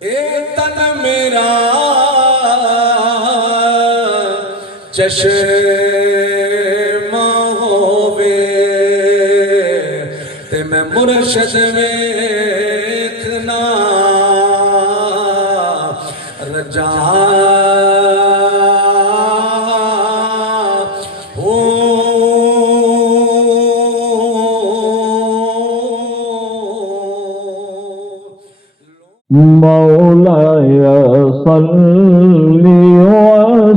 اے تن میرا چشم ہووے تے میں مرشد ویکھنا رجا مولاي صل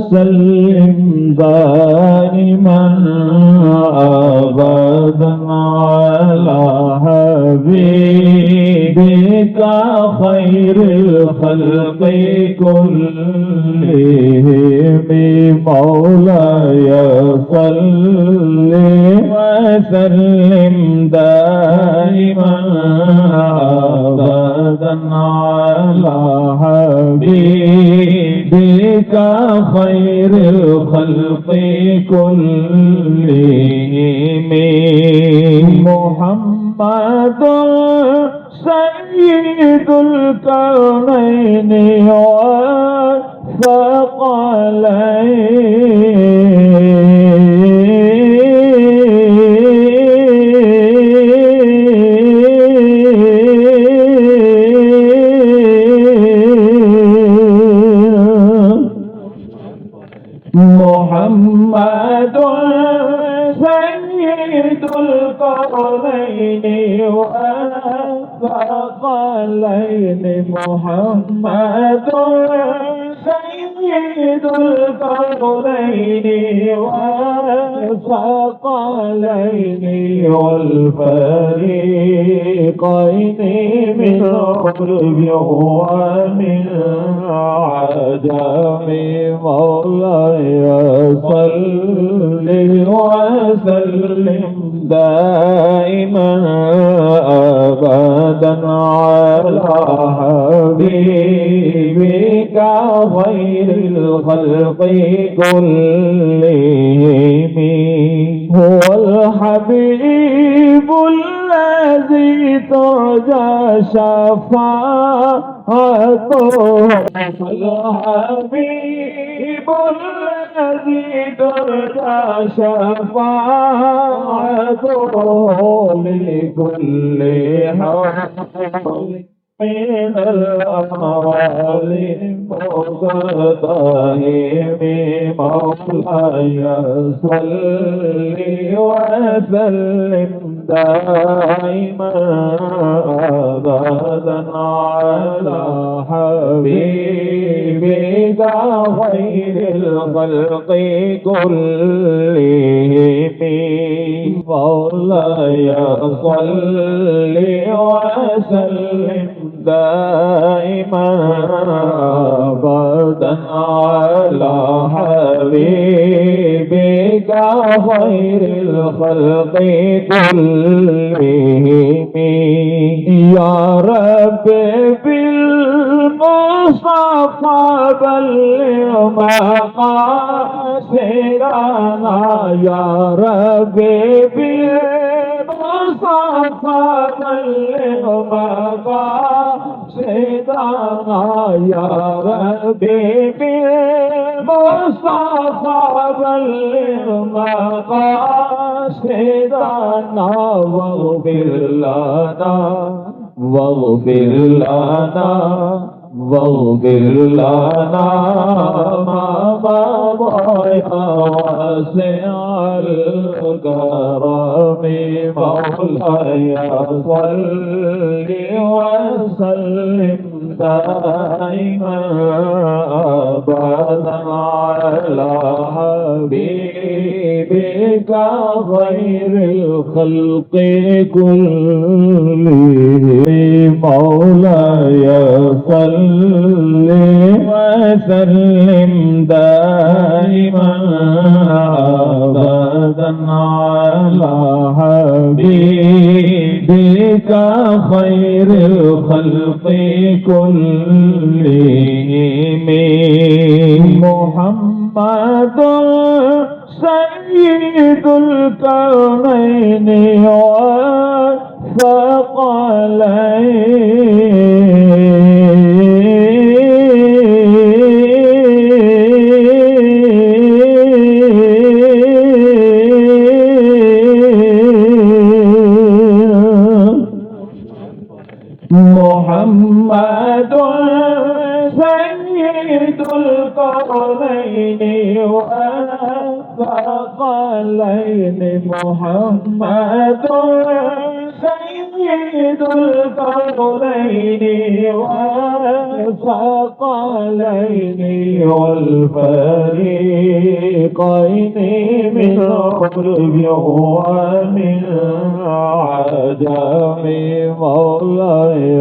وسلم دائما أبدا على حبيبك خير الخلق كلهم مولاي صل وسلم دائما أبدا على حبيبك خير الخلق كلهم محمد سيد الكونين محمد سيد القرنين والثقلين محمد سيد القرنين والثقلين والفريقين من قرب ومن عجم مولاي صل وسلم دائما أبدا على حبيبك خير الخلق كلهم هو الحبيب الذي ترجى شفاعته الحبيب الذي ترجى شفاعته لكل حول من الأموال مقتهم مولاي صل وسلم دائما أبدا على حبيبك خير الخلق كلهم مولاي صل وسلم دائما أبدا على حبيبك خير الخلق كلهم يا رب بالمصطفى بلغ مقاصدنا يا رب بالمصطفى بلغ مقاصدنا يا رب بالمصطفى بلغ مقاصدنا واغفر لنا واغفر لنا واغفر لنا ما مضى يا واسع الكرم مولاي صل وسلم دائما أبدا على حبيبك خير الخلق كلهم مولاي صل وسلم دائما أبدا على حبيبك خير الخلق كلهم محمد سيد الكونين والثقلين محمد سيد القرنين والثقلين محمد سيد القرنين والثقلين والفريقين من قرب ومن عجم مولاي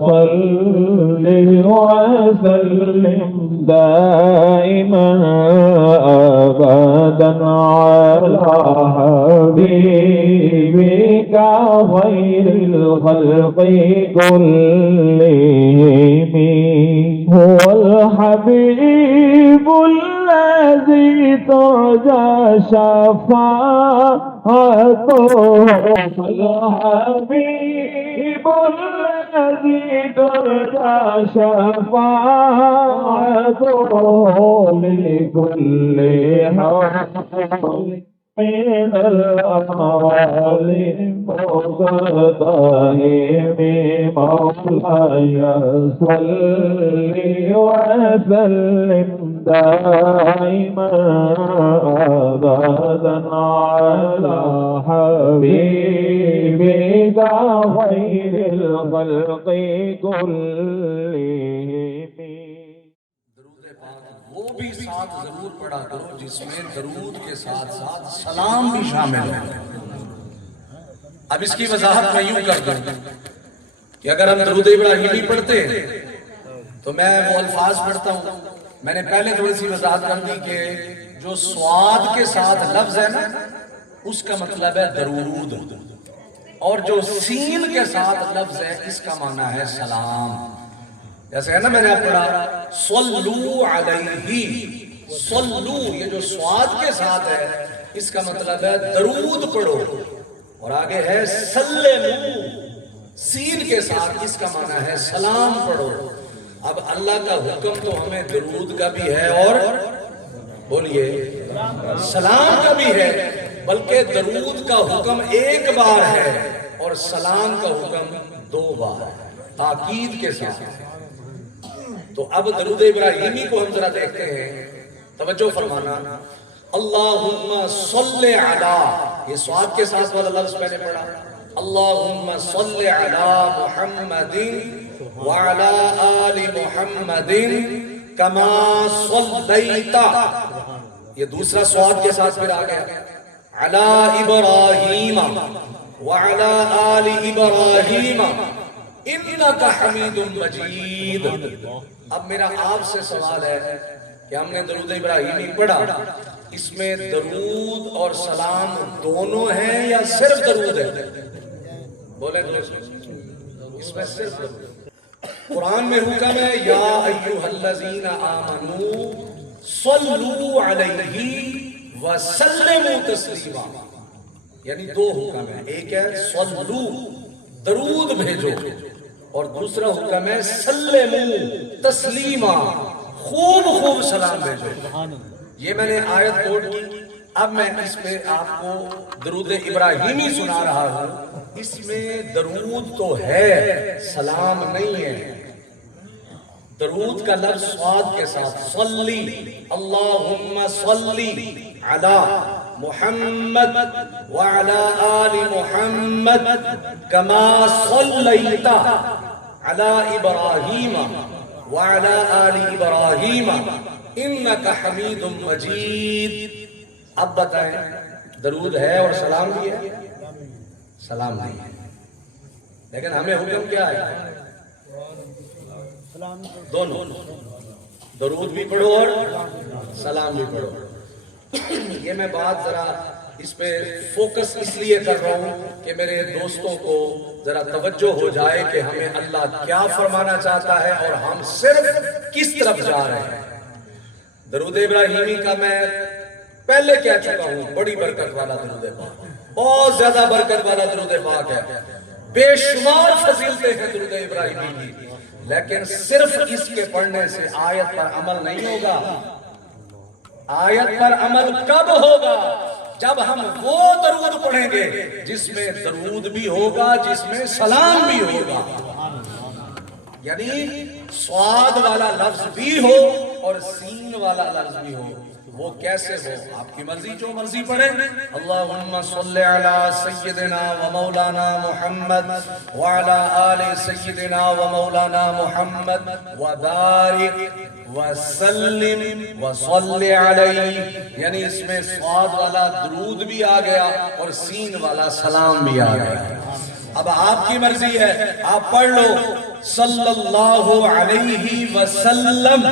صل وسلم دائما أبدا على حبيبك خير الخلق كلهم هو الحبيب الذي ترجى شفاعته الحبيب الذي ترجى شفاعته لكل حول من الأموال مقتهم مولاي صل وسلم دائما أبدا على حبيبك خير الخلق كلهم. وہ بھی ساتھ ضرور پڑھا کرو جس میں درود کے ساتھ ساتھ سلام بھی شامل ہے. اب اس کی وضاحت میں یوں کر دوں کہ اگر ہم درود ابراہیمی پڑھتے ہیں تو میں وہ الفاظ پڑھتا ہوں. میں نے پہلے تھوڑی سی وضاحت کر دی کہ جو سواد کے ساتھ لفظ ہے نا اس کا مطلب ہے درود، اور جو سین کے ساتھ لفظ ہے اس کا معنی ہے سلام. جیسے ہے نا میں نے پڑھا صلو علیہ، صلو یہ جو سواد کے ساتھ ہے اس کا مطلب ہے درود پڑھو، اور آگے ہے سلمو سین کے ساتھ اس کا معنی ہے سلام پڑھو. اب اللہ کا حکم تو ہمیں درود کا بھی ہے اور بولیے سلام کا بھی ہے، بلکہ درود کا حکم ایک بار ہے اور سلام کا حکم 2 بار تاکید کے ساتھ. تو اب درود ابراہیمی کو ہم ذرا دیکھتے ہیں، توجہ فرمانا. اللہم صلی علی، یہ سواد کے ساتھ والا لفظ میں نے پڑھا. اللہم صلی علی محمد وعلی آل محمد کما صلیت، یہ دوسرا سواد کے ساتھ پھر آ گیا. علی ابراہیم وعلی آل ابراہیم انکا حمید مجید. اب میرا آپ سے سوال ہے کہ ہم نے درود ابراہیمی پڑھا، اس میں درود اور سلام دونوں ہیں یا صرف درود ہے؟ بولے اس میں صرف درود. قرآن میں حکم ہے یا ایھا الذین آمنوا صلوا علیہ وسلموا تسلیما، یعنی 2 حکم ہیں. ایک ہے صلو درود بھیجو، اور دوسرا حکم ہے سلمو تسلیما خوب خوب سلام بھیجو. یہ میں نے آیت کوٹ کی. اب میں اس پہ آپ کو درود ابراہیمی سنا رہا ہوں. اس میں درود تو ہے سلام نہیں ہے. درود کا لفظ سواد کے ساتھ صلی، اللہم صلی علی محمد وعلی آل محمد کما صلیت علی ابراہیم وعلی آل ابراہیم انکا حمید مجید. اب بتائیں درود ہے اور سلام بھی ہے؟ سلام نہیں ہے، لیکن ہمیں حکم کیا ہے؟ دونوں، درود بھی پڑھو اور سلام بھی پڑھو. یہ میں بات ذرا اس پہ فوکس اس لیے کر رہا ہوں کہ میرے دوستوں کو ذرا توجہ ہو جائے کہ ہمیں اللہ کیا فرمانا چاہتا ہے اور ہم صرف کس طرف جا رہے ہیں. درود ابراہیمی کا میں پہلے کہہ چکا ہوں بڑی برکت والا درود پاک، بہت زیادہ برکت والا درود پاک ہے، بے شمار فضیلتیں ہیں درود ابراہیمی کی. لیکن صرف اس کے پڑھنے سے آیت پر عمل نہیں ہوگا. آیت پر عمل کب ہوگا؟ جب ہم وہ درود پڑھیں گے جس میں درود بھی ہوگا، جس میں سلام بھی ہوگا. یعنی سواد والا لفظ بھی ہو اور سین والا لفظ بھی ہو، وہ کیسے ہو؟ آپ کی مرضی، جو مرضی پڑھیں. اللہم صلی علی سیدنا و مولانا محمد وعلی آل سیدنا و مولانا محمد وبارک وسلم وصلی علیہ. یعنی اس میں صاد والا درود بھی آ گیا اور سین والا سلام بھی آ گیا. اب آپ کی مرضی ہے، آپ پڑھ لو صلی اللہ علیہ وسلم،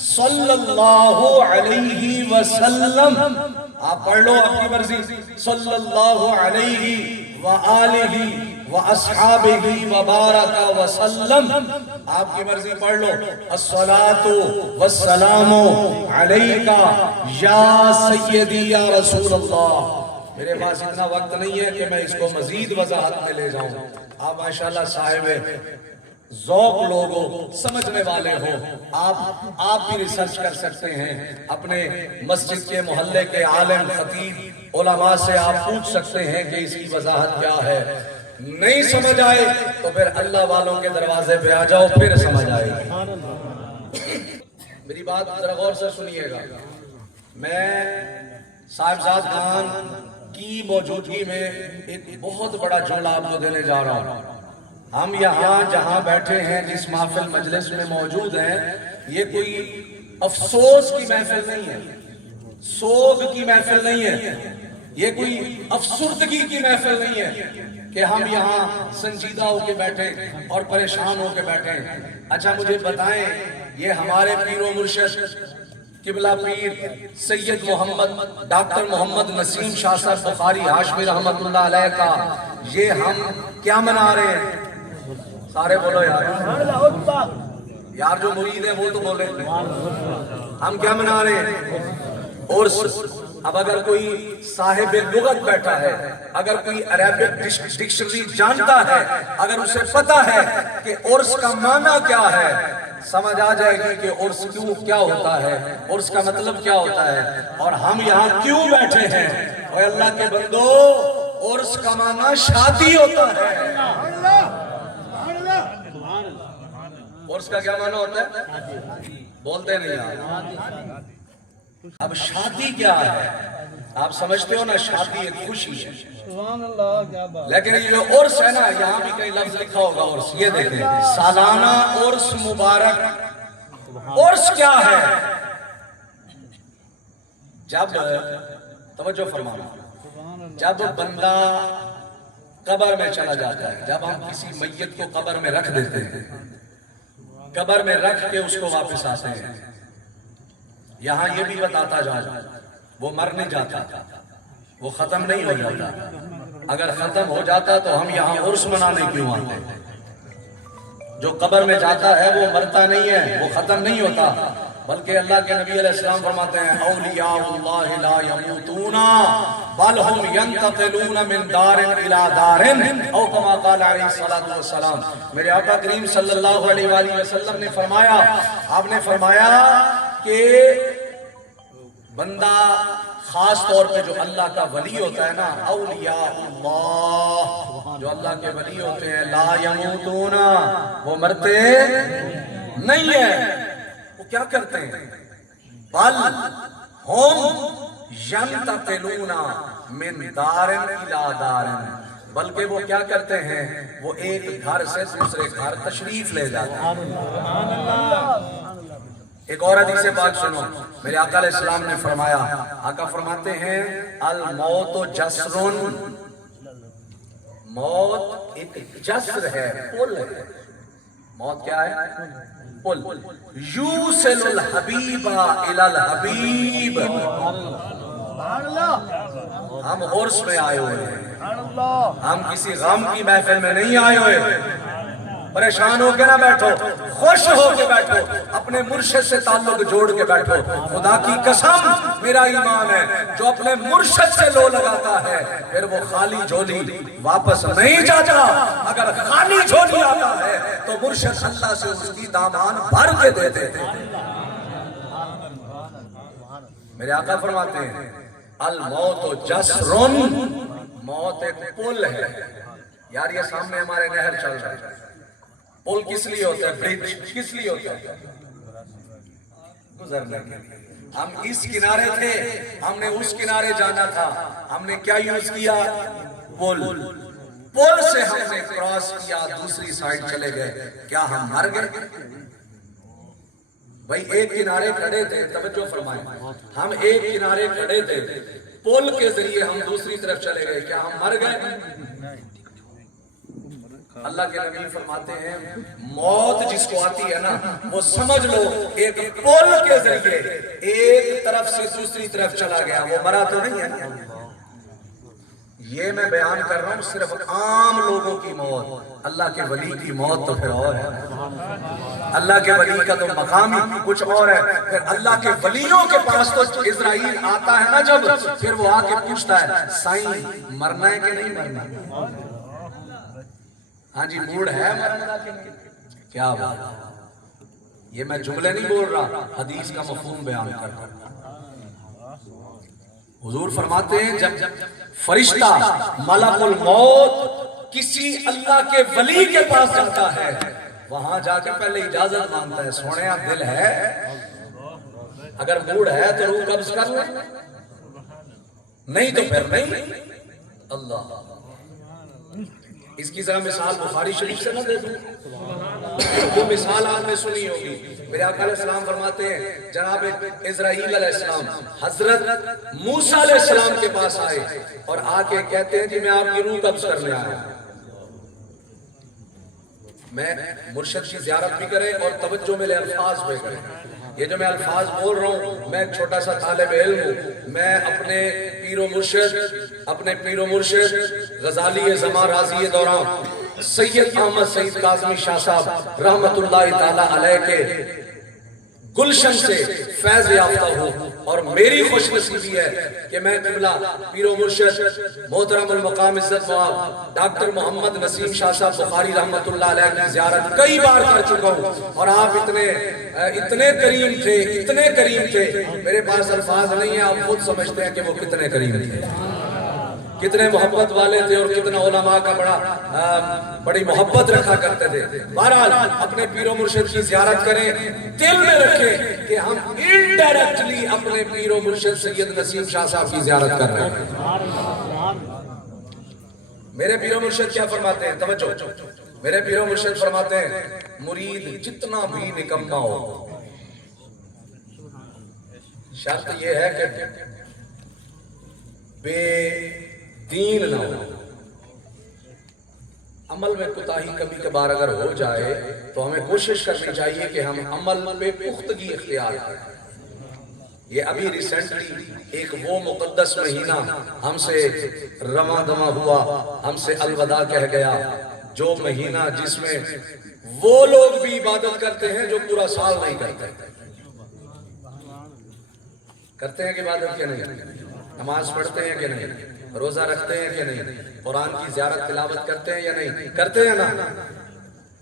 صلی اللہ علیہ وسلم. آپ پڑھ لو آپ کی مرضی، صلی اللہ علیہ وآلہ واصحابہ وبارک وسلم. آپ کی مرضی پڑھ لو الصلاۃ والسلام علیک یا سیدی یا رسول اللہ. میرے پاس اتنا وقت نہیں ہے کہ میں اس کو مزید وضاحت میں لے جاؤں. آپ ماشاءاللہ صاحب ذوق لوگ ہو، سمجھنے والے ہو، آپ بھی ریسرچ کر سکتے ہیں. اپنے مسجد کے محلے کے عالم خطیب علماء سے آپ پوچھ سکتے ہیں کہ اس کی وضاحت کیا ہے. نہیں سمجھ آئے تو پھر اللہ والوں کے دروازے پہ آ جاؤ، پھر سمجھ آئے گی. میری بات ذرا غور سے سنیے گا. میں صاحبزاد خان کی موجودگی میں ایک بہت بڑا جملہ آپ کو دینے جا رہا ہوں. ہم یہاں جہاں بیٹھے ہیں، جس محفل مجلس میں موجود ہیں، یہ کوئی افسوس کی محفل نہیں ہے، سوگ کی محفل نہیں ہے، یہ کوئی افسردگی کی محفل نہیں ہے کہ ہم یہاں سنجیدہ ہو کے بیٹھے اور پریشان ہو کے بیٹھے. اچھا مجھے بتائیں، یہ ہمارے پیر و مرشد قبلہ پیر سید محمد ڈاکٹر محمد نسیم شاہ صاحب بخاری ہاشمی رحمت اللہ علیہ کا یہ ہم کیا منا رہے ہیں؟ سارے بولو یار، جو مرید ہیں وہ تو بولے. ہم کیا منا رہے ہیں؟ عرس. اب اگر کوئی صاحب لغت بیٹھا ہے، اگر کوئی عربک ڈکشنری جانتا ہے، اگر اسے پتا ہے کہ عرس کا معنی کیا ہے، سمجھ آ جائے گی کہ عرس کیا ہوتا ہے، عرس کا مطلب کیا ہوتا ہے، اور ہم یہاں کیوں بیٹھے ہیں. اے اللہ کے بندو، عرس کا معنی شادی ہوتا ہے. عرس کا کیا معنی ہوتا ہے؟ بولتے نہیں آپ. اب شادی کیا ہے؟ آپ سمجھتے ہو نا، شادی ایک خوشی ہے. لیکن یہ جو عرس ہے نا، یہاں بھی کئی لفظ لکھا ہوگا عرس. یہ دیکھیں، سالانہ عرس مبارک. عرس کیا ہے؟ جب توجہ فرمانا، جب بندہ قبر میں چلا جاتا ہے، جب ہم کسی میت کو قبر میں رکھ دیتے ہیں، قبر میں رکھ کے اس کو واپس آتے ہیں، یہاں یہ بھی بتاتا جاؤ وہ مر نہیں جاتا، وہ ختم نہیں ہو جاتا. اگر ختم ہو جاتا تو ہم یہاں عرس منانے کیوں آتے ہیں؟ جو قبر میں جاتا ہے وہ مرتا نہیں ہے، وہ ختم نہیں ہوتا. بلکہ اللہ کے نبی علیہ السلام فرماتے ہیں اولیاء اللہ لا یموتون بل ہم ینتقلون من دار الى دار او کما قال علیہ الصلوۃ والسلام. میرے آقا کریم صلی اللہ علیہ وآلہ وسلم نے فرمایا، آپ نے فرمایا کہ بندہ خاص طور پہ جو اللہ کا ولی ہوتا ہے نا، اولیاء اللہ، جو اللہ کے ولی ہوتے ہیں، لا یموتون، وہ مرتے نہیں ہیں. وہ کیا کرتے ہیں؟ بل ہم ینتقلون من دار الی دار، بلکہ وہ کیا کرتے ہیں؟ وہ ایک گھر سے دوسرے گھر تشریف لے جاتے ہیں. ایک اور حدیث پاک سنو، میرے آقا علیہ السلام نے فرمایا، آقا فرماتے ہیں الموت جسر، موت ایک جسر ہے، پل ہے. موت کیا ہے؟ پل. یوصل الحبیب الی الحبیب. ہم عرس میں آئے ہوئے ہیں، ہم کسی غم کی محفل میں نہیں آئے ہوئے. پریشان ہو کے نہ بیٹھو، خوش ہو کے بیٹھو، اپنے مرشد سے تعلق جوڑ کے بیٹھو. خدا کی قسم میرا ایمان ہے، جو اپنے مرشد سے لو لگاتا ہے پھر وہ خالی جھولی واپس نہیں جاتا. اگر خالی جھولی آتا ہے تو مرشد اللہ سے اس کی دامان بھر کے دیتے ہیں. میرے آقا فرماتے ہیں الموت جسر، موت ایک پل ہے. یار یہ سامنے ہمارے نہر چل رہا ہے، پل کس لیے ہوتا ہے؟ برج کس لیے ہوتا ہے؟ گزرنے کے لیے۔ ہم اس کنارے تھے، ہم نے اس کنارے جانا تھا، ہم نے کیا یوز کیا؟ پل۔ پل سے ہم نے کراس کیا، دوسری سائیڈ چلے گئے، کیا ہم مر گئے؟ بھائی ایک کنارے کھڑے تھے، توجہ فرمائیں، ہم ایک کنارے کھڑے تھے، پل کے ذریعے ہم دوسری طرف چلے گئے، کیا ہم مر گئے؟ اللہ کے نبی فرماتے ہیں موت جس کو آتی ہے نا، وہ سمجھ لو ایک پل کے ذریعے ایک طرف سے دوسری طرف چلا گیا، وہ مرا تو نہیں ہے نا۔ یہ میں بیان کر رہا ہوں صرف عام لوگوں کی موت، اللہ کے ولی کی موت تو پھر اور ہے۔ اللہ کے ولی کا تو مقام ہی کچھ اور ہے۔ پھر اللہ کے ولیوں کے پاس تو اسرائیل آتا ہے نا جب، پھر وہ آ کے پوچھتا ہے سائیں مرنا ہے کہ نہیں مرنا؟ ہاں جی موڈ ہے مرنا کہ نہیں؟ کیا بات، یہ میں جملے نہیں بول رہا، حدیث کا مفہوم بیان کر رہا ہوں۔ حضور فرماتے ہیں جب فرشتہ ملک الموت کسی اللہ کے ولی کے پاس جاتا ہے، وہاں جا کے پہلے اجازت مانگتا ہے، سونے دل ہے، اگر موڈ ہے تو روح قبض کر لیں، نہیں تو پھر نہیں۔ اللہ، اس کی ذرا مثال بخاری شریف سے نہ دے دوں، وہ مثال آپ نے سنی ہوگی۔ میرے آقا علیہ السلام فرماتے ہیں جناب اسرائیل علیہ السلام حضرت موسیٰ علیہ السلام کے پاس آئے اور آ کے کہتے ہیں جی میں آپ کی روح قبض کرنے آیا۔ میں مرشد کی زیارت بھی کریں اور توجہ میرے الفاظ پہ کریں، یہ جو میں الفاظ بول رہا ہوں، میں ایک چھوٹا سا طالب علم ہوں، میں اپنے پیر و مرشد غزالی زمان راضی دوران سید احمد سید کاظمی شاہ صاحب رحمت اللہ تعالی علیہ کے گلشن سے فیض یافتہ ہوں، اور میری خوش نصیبی ہے کہ میں قبلہ پیر و مرشد محترم المقام عزت مآب ڈاکٹر محمد نسیم شاہ صاحب بخاری رحمت اللہ علیہ کی زیارت کئی بار کر چکا ہوں، اور آپ اتنے کریم تھے، میرے پاس الفاظ نہیں ہیں، آپ خود سمجھتے ہیں کہ وہ کتنے کریم تھے، کتنے محبت والے تھے، اور کتنا علماء کا بڑی محبت رکھا کرتے تھے۔ بہرحال اپنے پیر و مرشد کی زیارت کریں، دل میں رکھیں کہ ہم انڈائریکٹلی اپنے پیر و مرشد سید نسیم شاہ صاحب کی زیارت کر رہے ہیں۔ میرے پیر و مرشد کیا فرماتے ہیں؟ توجہ، میرے پیر و مرشد فرماتے ہیں مرید جتنا بھی نکما ہو، شرط یہ ہے کہ بے دین نہ ہو، عمل میں کوتاہی کبھی کبھار اگر ہو جائے تو ہمیں کوشش کرنی چاہیے کہ ہم عمل پہ پختگی اختیار کریں۔ یہ ابھی ریسنٹلی ایک وہ مقدس مہینہ ہم سے رواں دواں ہوا، ہم سے الوداع کہہ گیا، جو مہینہ جس میں وہ لوگ بھی عبادت کرتے ہیں جو پورا سال نہیں کرتے ہیں کہ عبادت کے نہیں، نماز پڑھتے ہیں کہ نہیں، روزہ رکھتے ہیں کہ نہیں، قرآن کی زیارت تلاوت کرتے ہیں یا نہیں، کرتے ہیں نا،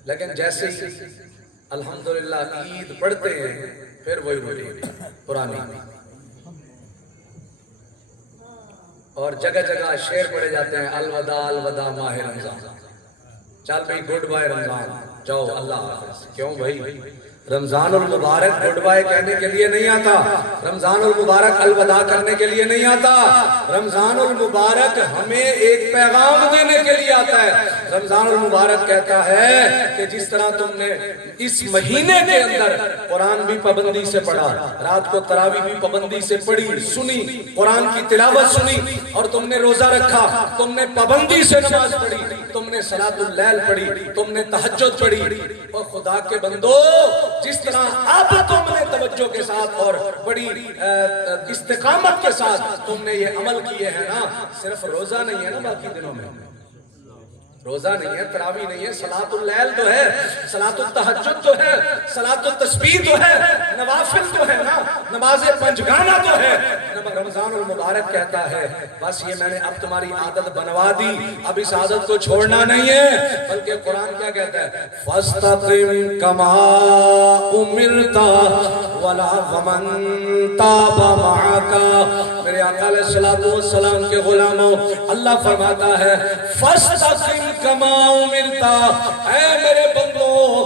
لیکن جیسے ہی الحمدللہ عید پڑھتے ہیں پھر وہی روٹین پرانی، اور جگہ جگہ شعر پڑھے جاتے ہیں الوداع الوداع ماہ رمضان، چل بھائی گڈ بائے رمضان، جاؤ اللہ حافظ۔ کیوں بھائی؟ رمضان المبارک گڈ بائے کہنے کے لیے نہیں آتا، رمضان المبارک الوداع کرنے کے لیے نہیں آتا، رمضان المبارک ہمیں ایک پیغام دینے کے لیے آتا ہے۔ رمضان المبارک کہتا ہے کہ جس طرح تم نے اس مہینے کے اندر قرآن بھی پابندی سے پڑھا، رات کو تراویح بھی پابندی سے پڑھی سنی، قرآن کی تلاوت سنی، اور تم نے روزہ رکھا، تم نے پابندی سے نماز پڑھی، تم نے صلاۃ اللیل پڑھی، تم نے تہجد پڑھی، اور خدا کے بندو جس طرح اب تم نے توجہ کے ساتھ اور بڑی استقامت کے ساتھ تم نے یہ عمل کیے ہیں نا، صرف روزہ نہیں ہے نا، باقی دنوں میں روزہ نہیں ہے، تراویح نہیں ہے، صلاۃ اللیل تو ہے، صلاۃ التہجد تو ہے، صلاۃ التسبیح تو ہے، نوافل تو ہے نا، نماز پنجگانہ تو ہے۔ رمضان المبارک کہتا ہے بس یہ میں نے اب تمہاری عادت بنوا دی، اب اس عادت کو چھوڑنا نہیں ہے، بلکہ قرآن کیا کہتا ہے فَاسْتَقِمْ كَمَا أُمِرْتَ وَلَا وَمَنْ تَابَ مَعَكَ۔ میرے آقا علیہ السلام کے غلاموں، اللہ فرماتا ہے فَاسْتَقِمْ كَمَا أُمِرْتَ، اے میرے بندوں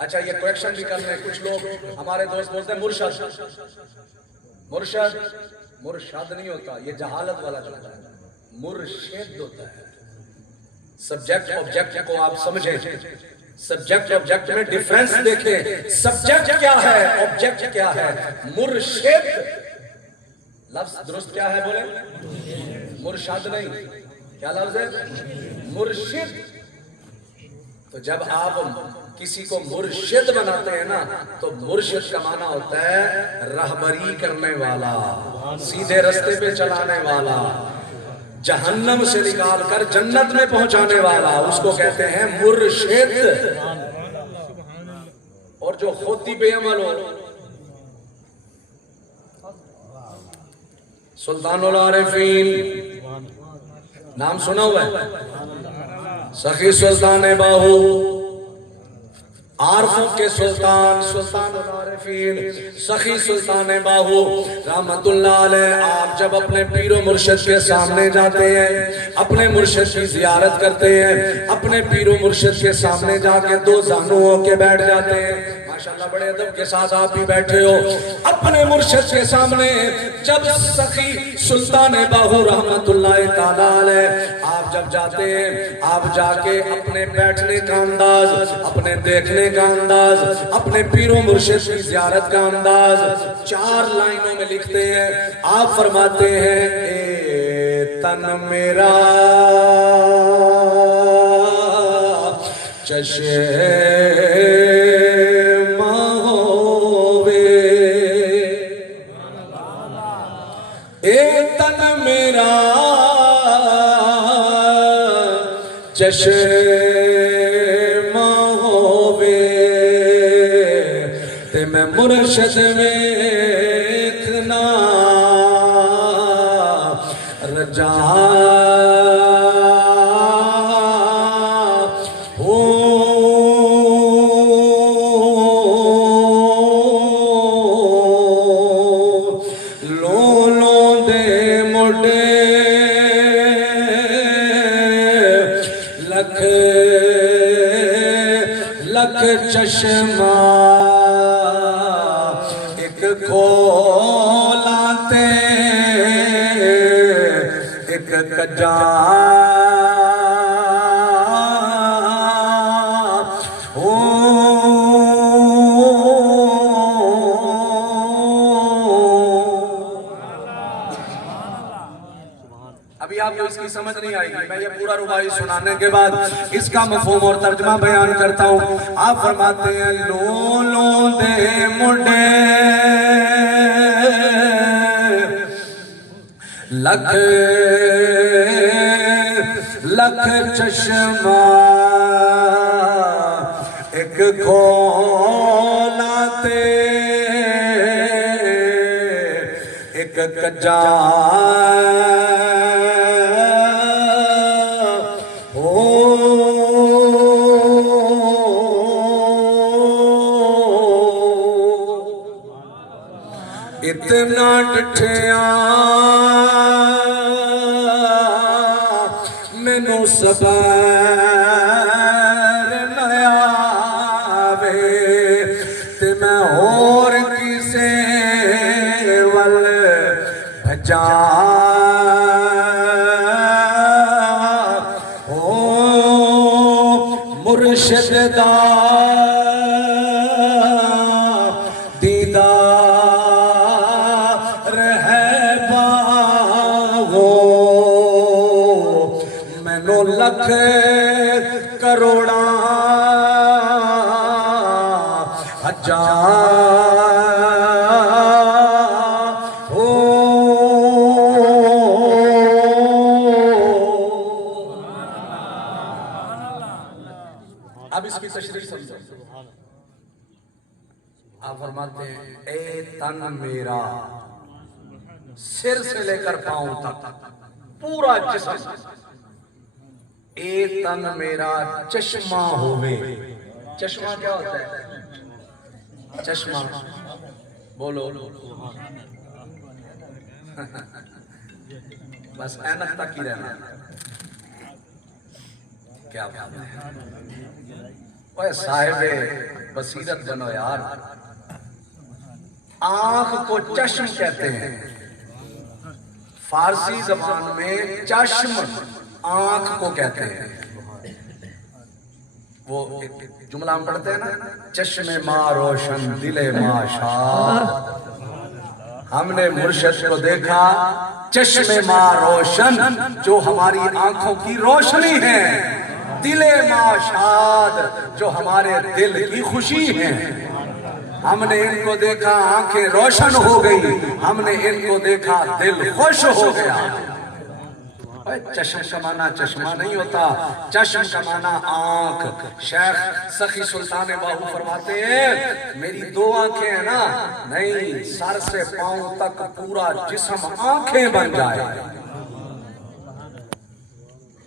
اچھا یہ کوریکشن بھی کر رہے ہیں کچھ لوگ ہمارے دوست بولتے ہیں مرشد مرشد مرشد نہیں ہوتا، یہ جہالت والا جو ہوتا ہے، مرشد ہوتا ہے۔ سبجیکٹ آبجیکٹ کو آپ سمجھیں، سبجیکٹ آبجیکٹ میں ڈیفرنس دیکھیں، سبجیکٹ کیا ہے آبجیکٹ کیا ہے۔ مرشد لفظ درست کیا ہے بولے؟ مرشد نہیں، کیا لفظ ہے؟ مرشد۔ تو جب آپ کسی کو مرشد بناتے ہیں نا تو مرشد کا معنی ہوتا ہے رہبری کرنے والا، سیدھے رستے پہ چلانے والا، جہنم سے نکال کر جنت میں پہنچانے والا، اس کو کہتے ہیں مرشد۔ اور جو خود ہی بے عمل ہو، سلطان العارفین نام سنا ہوا ہے، سخی سلطان باہو، عارفوں کے سلطان، سلطان العارفین سخی سلطان باہو رحمت اللہ علیہ۔ آپ جب اپنے پیر و مرشد کے سامنے جاتے ہیں، اپنے مرشد کی زیارت کرتے ہیں، اپنے پیر و مرشد کے سامنے جا کے دو زانو ہو کے بیٹھ جاتے ہیں، ماشاءاللہ بڑے ادب کے ساتھ آپ بھی بیٹھے ہو اپنے مرشد کے سامنے۔ جب سخی سلطان باہو رحمت اللہ تعالی علیہ آپ جب جاتے ہیں، آپ جا کے اپنے بیٹھنے کا انداز، اپنے دیکھنے کا انداز، اپنے پیر و مرشد کی زیارت کا انداز 4 لائنوں میں لکھتے ہیں۔ آپ فرماتے ہیں اے تن میرا چشم ہووے تے میں مرشد ویکھنا رجا چشمہ ایک کھولاتے ایک کجا ابھی آپ کو اس کی سمجھ نہیں آئے گی، میں یہ پورا رباعی سنانے کے بعد اس کا مفہوم اور ترجمہ بیان کرتا ہوں۔ آپ فرماتے ہیں لولوں دے مڈے لکھ لکھ چشمہ ایک کھولاتے ایک کجا اتنا ڈٹھیاں مینوں صبر نہ آوے تے میں ہور کسے ول بھجاں او مرشد دا لکھ کروڑا ہزار ہو اب اس کی تشریح سمجھو۔ آپ فرماتے ہیں اے تن میرا، سر سے لے کر پاؤں تک پورا جسم، اے تن میرا چشمہ ہووے۔ چشمہ کیا ہوتا ہے؟ چشمہ بولو بس اینک تک ہی رہنا، کیا بات ہے۔ اوے صاحب بصیرت بنو یار، آنکھ کو چشم کہتے ہیں، فارسی زبان میں چشم آنکھ کو کہتے ہیں۔ وہ ایک جملہ ہم پڑھتے ہیں نا، چشم ماں روشن دل ماں شاد، ہم نے مرشد کو دیکھا چشم ماں روشن جو ہماری آنکھوں کی روشنی ہے، دل ماں شاد جو ہمارے دل کی خوشی ہے۔ ہم نے ان کو دیکھا آنکھیں روشن ہو گئی، ہم نے ان کو دیکھا دل خوش ہو گیا۔ چشم کا معنی چشمہ نہیں ہوتا، چشم کا معنی آنکھ۔ شیخ سخی سلطان باہو فرماتے ہیں میری دو آنکھیں ہیں نا، نہیں سر سے پاؤں تک پورا جسم آنکھیں بن جائے،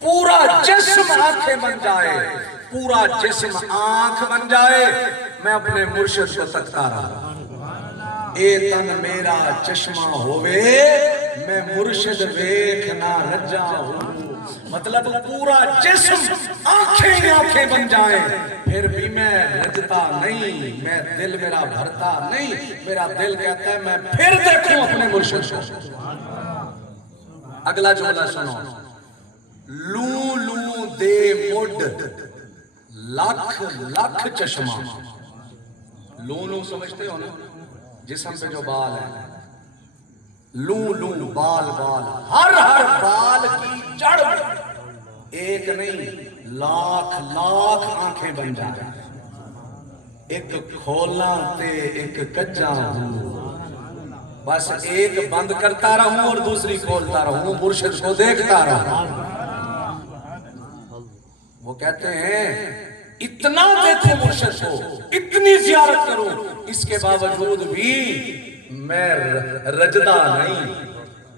پورا جسم آنکھیں بن جائے، پورا جسم آنکھ بن جائے، میں اپنے مرشد کو تکتا رہا۔ اے تن میرا چشمہ ہوئے میں مرشد ویکھنا رجا ہوں، مطلب پورا جسم آنکھیں آنکھیں بن جائیں، پھر بھی میں رجتا نہیں، میں دل میرا بھرتا نہیں، میرا دل کہتا ہے میں پھر دیکھوں اپنے مرشد کو۔ اگلا جملہ سنو، لوں لوں دے مڈ لکھ لکھ چشمہ۔ لوں لوں سمجھتے ہو نا، جسم پہ جو بال ہے، لوں لوں بال بال، ہر ہر بال کی جڑ ایک نہیں لاکھ لاکھ آنکھیں بن جائیں، ایک کھولا تے ایک کجا ہوں، بس ایک بند کرتا رہوں اور دوسری کھولتا رہوں، مرشد کو دیکھتا رہوں۔ وہ کہتے ہیں اتنا دیکھو مرشد کو، اتنی زیارت کرو، اس کے باوجود بھی میں رجدہ نہیں،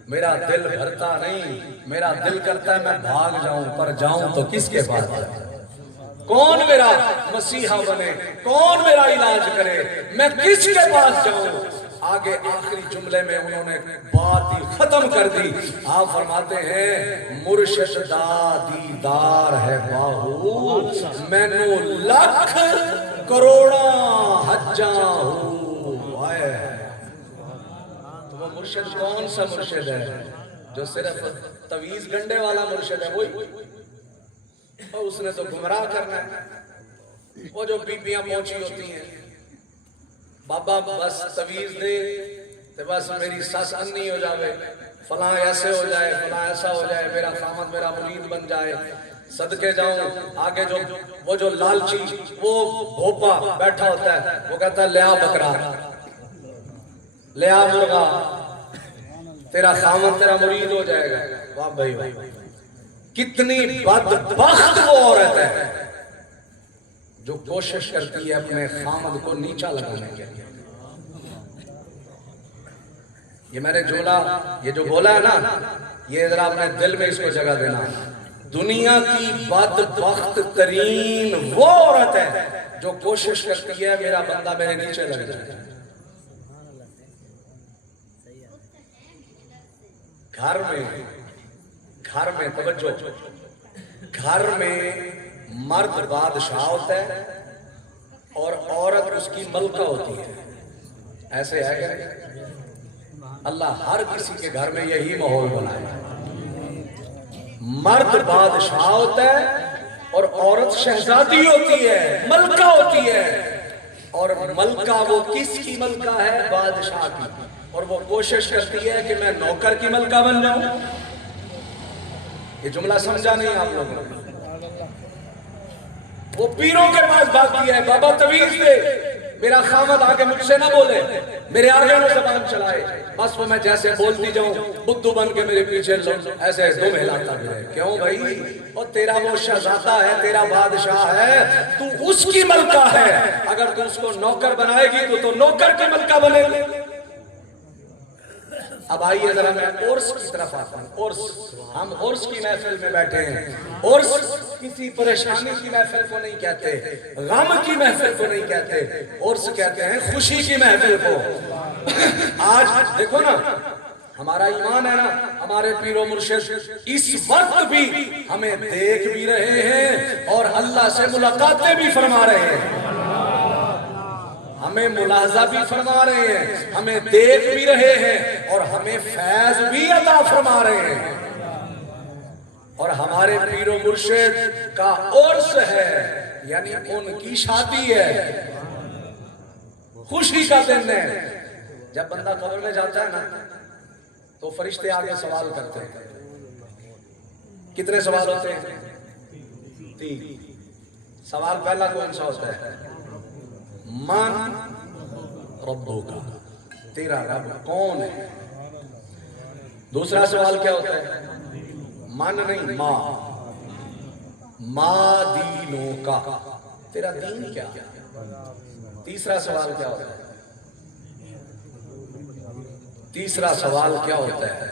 میرا دل بھرتا نہیں، میرا دل کرتا ہے میں بھاگ جاؤں، پر جاؤں تو کس کے پاس جاؤں؟ کون میرا مسیحا بنے، کون میرا علاج کرے، میں کس کے پاس جاؤں؟ آگے آخری جملے میں انہوں نے بات ہی ختم کر دی۔ آپ فرماتے ہیں مرشد دا دیدار ہے باہو، میں نو لکھ کروڑا حجاں ہوں۔ تو وہ مرشد کون سا مرشد ہے؟ جو صرف تویز گنڈے والا مرشد ہے وہی؟ اور اس نے تو گمراہ کرنا ہے۔ وہ جو بیبیاں پہنچی ہوتی ہیں، بابا بس تویز دے تو بس میری ساس انی ہو جاوے، فلاں ایسے ہو جائے، فلاں ایسا ہو جائے، میرا خامد میرا مرید بن جائے، صدقے جاؤں۔ آگے جو وہ جو لالچی وہ بھوپا بیٹھا ہوتا ہے، وہ کہتا ہے لیا بکرا، لیا مرغا، تیرا خامد تیرا مرید ہو جائے گا۔ واہ بھائی واہ، کتنی بدبخت وہ عورت ہے جو کوشش کرتی ہے اپنے خامد کو نیچا لگانے کے لیے۔ یہ میں نے جملہ یہ جو بولا ہے نا، یہ ذرا اپنے دل میں اس کو جگہ دینا۔ دنیا کی بدبخت ترین وہ عورت ہے جو کوشش کرتی ہے میرا بندہ میرے نیچے لگ جائے۔ گھر میں توجہ، گھر میں مرد بادشاہ ہوتا ہے اور عورت اس کی ملکہ ہوتی ہے، ایسے ہے کیا؟ اللہ ہر کسی کے گھر میں یہی ماحول بنائے، مرد بادشاہ ہوتا ہے اور عورت شہزادی ہوتی ہے، ملکہ ہوتی ہے، اور ملکہ وہ کس کی ملکہ ہے؟ بادشاہ کی، اور وہ کوشش کرتی ہے کہ میں نوکر کی ملکہ بن جاؤں۔ یہ جملہ سمجھا نہیں آپ لوگوں نے؟ وہ پیروں کے پاس بھاگتی ہے، بابا تویز دے، میرا خامد آگے مجھ سے نہ بولے، میرے آگے نہ زبان چلائے، بس وہ میں جیسے بولتی جاؤں بدھو بن کے میرے پیچھے ایسے دم ہلاتا بھی رہے۔ کیوں بھائی؟ اور تیرا وہ شہزادہ ہے، تیرا بادشاہ ہے، تو اس کی ملکہ ہے، اگر تو اس کو نوکر بنائے گی تو نوکر کی ملکہ بنے گی۔ اب آئیے ذرا میں عرس کی طرف آتا ہوں۔ عرس، ہم عرس کی محفل میں بیٹھے ہیں۔ عرس کسی پریشانی کی محفل کو نہیں کہتے، غم کی محفل کو نہیں کہتے، عرس کہتے ہیں خوشی کی محفل کو۔ آج دیکھو نا، ہمارا ایمان ہے نا، ہمارے پیر و مرشد اس وقت بھی ہمیں دیکھ بھی رہے ہیں اور اللہ سے ملاقاتیں بھی فرما رہے ہیں، ہمیں ملاحظہ بھی فرما رہے ہیں، ہمیں دیکھ بھی رہے ہیں اور ہمیں فیض بھی عطا فرما رہے ہیں۔ اور ہمارے پیر و مرشد کا عرس ہے، یعنی ان کی شادی ہے، خوشی کا دن ہے۔ جب بندہ قبر میں جاتا ہے نا تو فرشتے آگے سوال کرتے ہیں۔ کتنے سوال ہوتے ہیں؟ 3 سوال۔ پہلا کون سا ہوتا ہے؟ من ربک، تیرا رب کون ہے؟ دوسرا سوال کیا ہوتا ہے؟ من نہیں، ما دینوں کا، تیرا دین کیا؟ تیسرا سوال کیا ہوتا ہے؟ تیسرا سوال کیا ہوتا ہے؟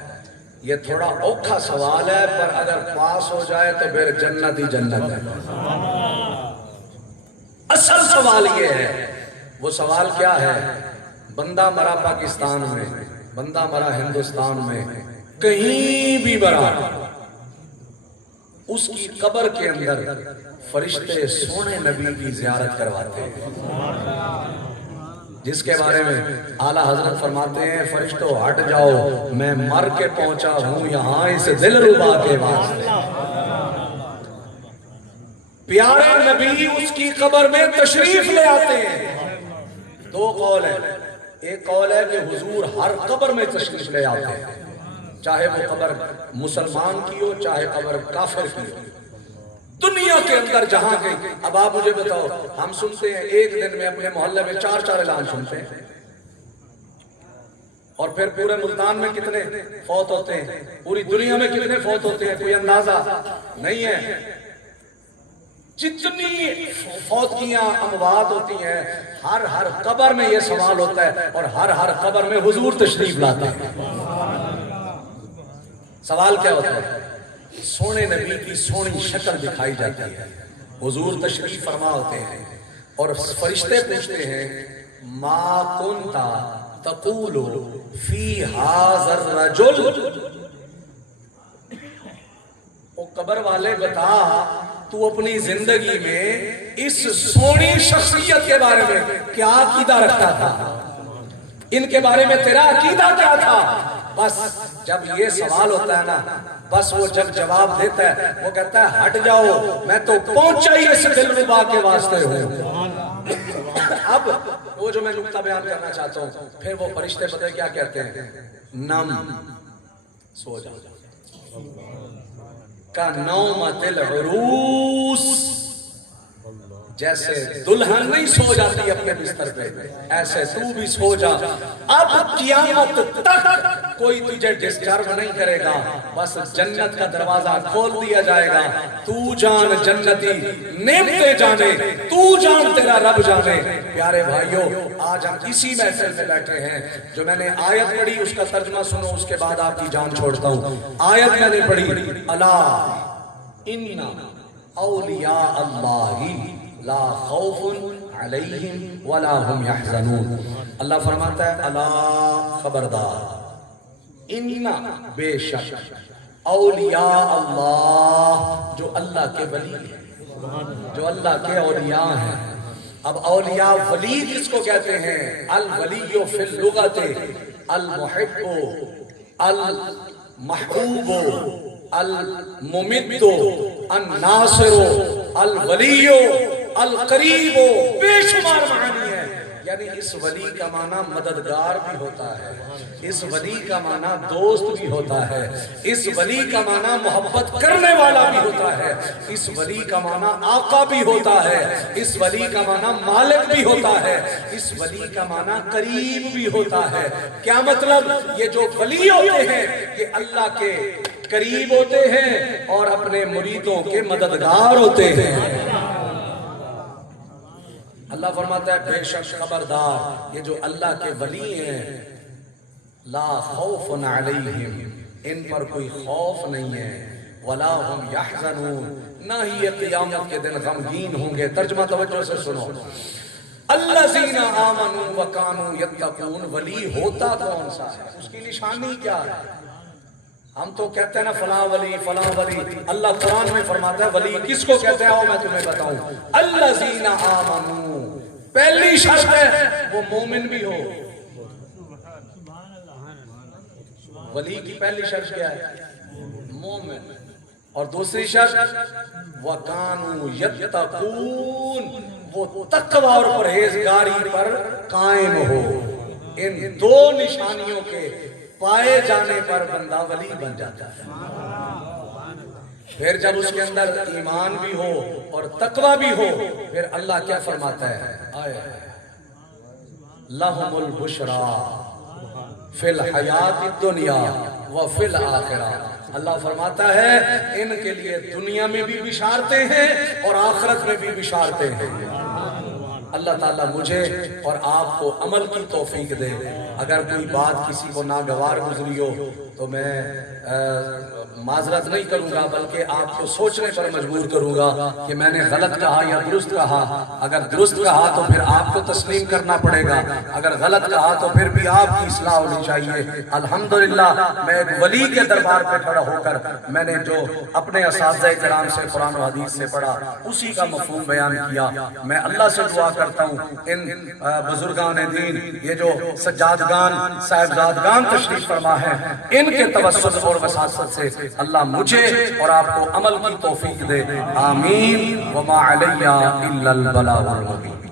یہ تھوڑا اوکھا سوال ہے، پر اگر پاس ہو جائے تو پھر جنت ہی جنت ہے۔ اصل سوال یہ ہے، وہ سوال کیا ہے؟ بندہ مرا پاکستان میں، بندہ مرا ہندوستان میں، کہیں بھی مرا، اس کی قبر کے اندر فرشتے سونے نبی کی زیارت کرواتے ہیں، جس کے بارے میں اعلیٰ حضرت فرماتے ہیں فرشتوں ہٹ جاؤ، میں مر کے پہنچا ہوں یہاں اس دل ربا کے واسطے۔ پیارے نبی اس کی قبر میں تشریف لے آتے ہیں۔ 2 قول ہے، ایک قول ہے کہ حضور ہر قبر میں تشریف لے آتے ہیں، چاہے وہ قبر مسلمان کی ہو چاہے قبر کافر کی ہو، دنیا کے اندر جہاں گئی۔ اب آپ مجھے بتاؤ، ہم سنتے ہیں ایک دن میں اپنے محلے میں 4 اعلان سنتے ہیں، اور پھر پورے ملتان میں کتنے فوت ہوتے ہیں، پوری دنیا میں کتنے فوت ہوتے ہیں، کوئی اندازہ نہیں ہے۔ جتنی فوتیاں اموات ہوتی ہیں، ہر قبر میں یہ سوال ہوتا ہے، اور ہر قبر میں حضور تشریف لاتے ہیں۔ سوال کیا ہوتا ہے؟ سونے نبی کی سونی شکل دکھائی جاتی ہے، حضور تشریف فرما ہوتے ہیں، اور فرشتے پوچھتے ہیں ما کنتا تقول فی ھذا الرجل، وہ قبر والے بتا تو اپنی زندگی میں اس سونی شخصیت کے بارے میں کیا عقیدہ رکھتا تھا، ان کے بارے میں تیرا عقیدہ کیا تھا؟ بس جب یہ سوال ہوتا ہے نا، بس وہ جب جواب دیتا ہے وہ کہتا ہے ہٹ جاؤ، میں تو پہنچا ہی اس دلربا کے واسطے ہوں۔ اب وہ جو میں نقطہ بیان کرنا چاہتا ہوں، پھر وہ فرشتے پتہ کیا کہتے ہیں؟ نم، سو جا، کا نومت العروس، جیسے دلہن نہیں سو جاتی اپنے بستر پہ، ایسے تو بھی سو جا۔ اب قیامت تک کوئی تجھے ڈسٹرب نہیں کرے گا، بس جنت کا دروازہ کھول دیا جائے گا، تو جان جنتی نعمتیں جانے، تو جان تیرا رب جانے۔ پیارے بھائیوں، آج ہم اسی محفل میں بیٹھے ہیں، جو میں نے آیت پڑھی اس کا ترجمہ سنو، اس کے بعد آپ کی جان چھوڑتا ہوں۔ آیت میں نے پڑھی الا ان اولیاء اللہ لا خوف علیہم ولا هم يحزنون۔ اللہ فرماتا ہے الا، خبردار، ان بے شک اولیاء اللہ، جو اللہ کے ولی ہیں، جو اللہ کے اولیاء ہیں۔ اب اولیاء ولی کس کو کہتے ہیں؟ الولی فی اللغت المحب المحبوب الممد الناصر الولی القریب، بے شمار معنی ہے۔ یعنی اس ولی کا معنی مددگار بھی ہوتا ہے، اس ولی کا معنی دوست بھی ہوتا ہے، اس ولی کا معنی محبت کرنے والا بھی ہوتا ہے، اس ولی کا معنی آقا بھی ہوتا ہے، اس ولی کا معنی مالک بھی ہوتا ہے، اس ولی کا معنی قریب بھی ہوتا ہے۔ کیا مطلب؟ یہ جو ولی ہوتے ہیں یہ اللہ کے قریب ہوتے ہیں اور اپنے مریدوں کے مددگار ہوتے ہیں۔ اللہ فرماتا ہے بے شک خبردار، یہ جو اللہ کے ولی ہیں، لا خوف علیہم، ان پر کوئی خوف نہیں ہے، ولا هم يحزنون، نہ ہی یہ قیامت کے دن غمگین ہوں گے۔ ترجمہ توجہ سے سنو، الذین آمنوا وکانوا یتقون، ولی ہوتا کون سا ہے، اس کی نشانی کیا ہے؟ ہم تو کہتے ہیں نا فلاں ولی فلاں ولی، اللہ قرآن میں فرماتا ہے ولی کس کو کہتے ہیں؟ آؤ میں تمہیں بتاؤں، الذین آمنوا، پہلی شرط ہے وہ مومن بھی ہو۔ ولی کی پہلی شرط کیا ہے؟ مومن۔ اور دوسری شرط وَكَانُوا يَتَّقُونَ، وہ تقوی اور پرہیزگاری پر قائم ہو۔ ان دو نشانیوں کے پائے جانے پر بندہ ولی بن جاتا ہے۔ پھر جب اس کے اندر ایمان بھی ہو اور تقوی بھی ہو، پھر اللہ کیا فرماتا ہے؟ آئے لَهُمُ الْبُشْرَى فِي الْحَيَاةِ الدُّنْيَا وَفِي الْآخِرَةِ، اللہ فرماتا ہے ان کے لیے دنیا میں بھی بشارتیں ہیں اور آخرت میں بھی بشارتیں ہیں۔ اللہ تعالیٰ مجھے اور آپ کو عمل کی توفیق دے۔ اگر کوئی بات کسی کو ناگوار گزری ہو تو میں معذرت نہیں کروں گا، بلکہ آپ کو سوچنے پر مجبور کروں گا کہ میں نے غلط کہا یا درست کہا۔ اگر درست کہا تو پھر آپ کو تسلیم کرنا پڑے گا، اگر غلط کہا تو پھر بھی آپ کی اصلاح ہونی چاہیے۔ الحمدللہ میں ایک ولی کے دربار پہ کھڑا ہو کر میں نے جو اپنے اساتذہ کرام سے قرآن و حدیث سے پڑھا اسی کا مفہوم بیان کیا۔ میں اللہ سے دعا کرتا ہوں ان بزرگان دین، یہ جو سجادگان صاحبزادگان تشریف فرما ہے، ان کے توسط اور وساطت سے اللہ مجھے اور آپ کو عمل کی توفیق دے۔ آمین۔ وما علیہ الا البلاغ المبین۔